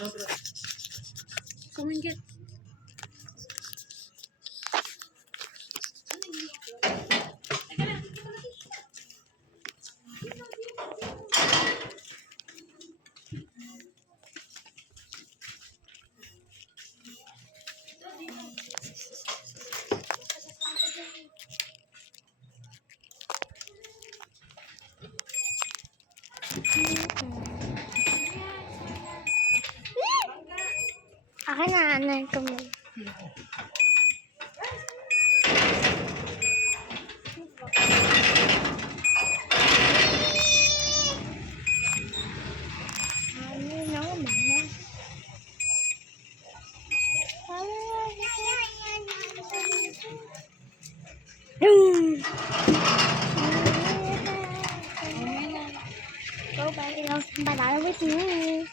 Come and get. Akin na, anay ko mo. Go back in those banana with me.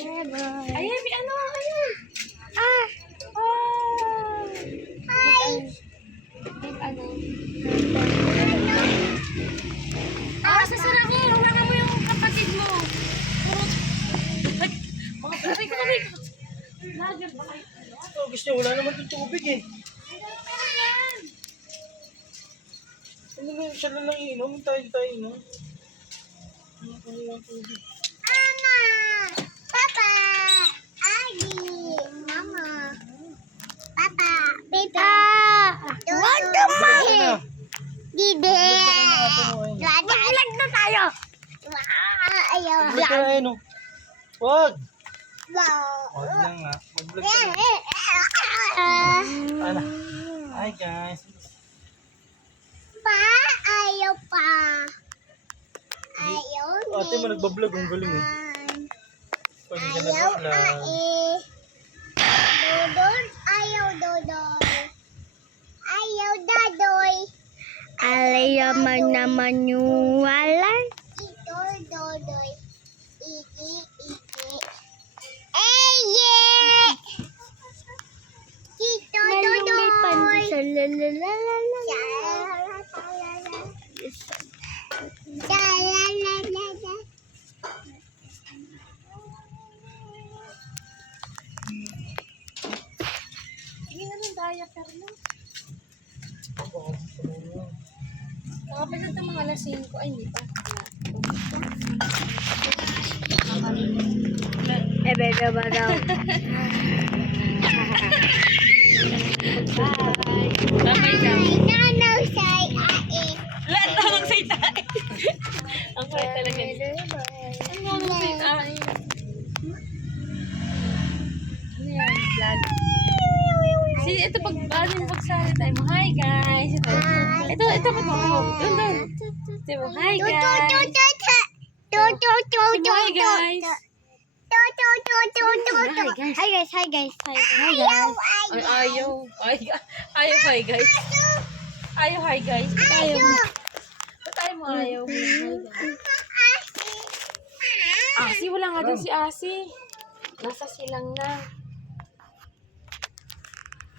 Yeah, boy. Ayan, may ano, ayan. Ah! Oh! Hi! Ano? Sasara ko. Hawakan mo yung kapatid mo. Mga kapatid ko kami. Lager ba kayo? Gusto niya, wala naman itong tubig eh. Ano ba, siya lang iinom, tayo inom. Ano lang tubig. Mama! Papa! Agi! Mama! Papa! Papa! What the fuck? Dide! Mag-vlog na tayo! Ayaw! Mag-vlog ka na no? Wag! Wow! Wag lang nga. Mag-vlog ka na. Ano? Hi guys. Pa! Ayaw pa! Ayaw Ate mo nagbablog, ang galing eh. Pag hindi ka ayaw nagbablog. Dodon, ayaw dodon. Ayaw dadoy. Ayaw naman yung walay. Ito dodoy. Iki, iki. Eye! Ito dodoy. Shalalalala. Shalalalala. Tingin na ng diaper mo. Nakapit na ito mga alas 5. Ay, hindi pa. Bebe ba daw? Bye daw. Nanaw say ae. Lahat na lang say tayo. Ang kulit talaga niya. Ang nga lang say tayo. Ano yan? Vlog. Si, ito pag, ano yung pagsalita mo. Hi guys. Ito pag mo. Doon. Ito mo. Hi guys. Hi guys. Hi guys. Hi guys. Hi guys. Ay, ayaw. Ayaw hi guys. Ayaw hi guys. Ba't ayaw mo? Ba't ayaw mo ayaw mo? Hi guys. Asi, wala nga doon si Asi. Nasa silang na.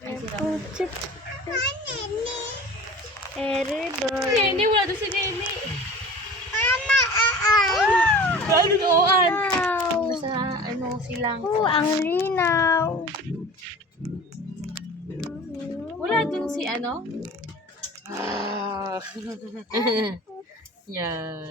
Ay, si Ramon. Everybody. Nene, wala doon si Nene. Mama, Wala doon. Wow. Nasa ano silang. Ang linaw. Wala doon si ano? Yan.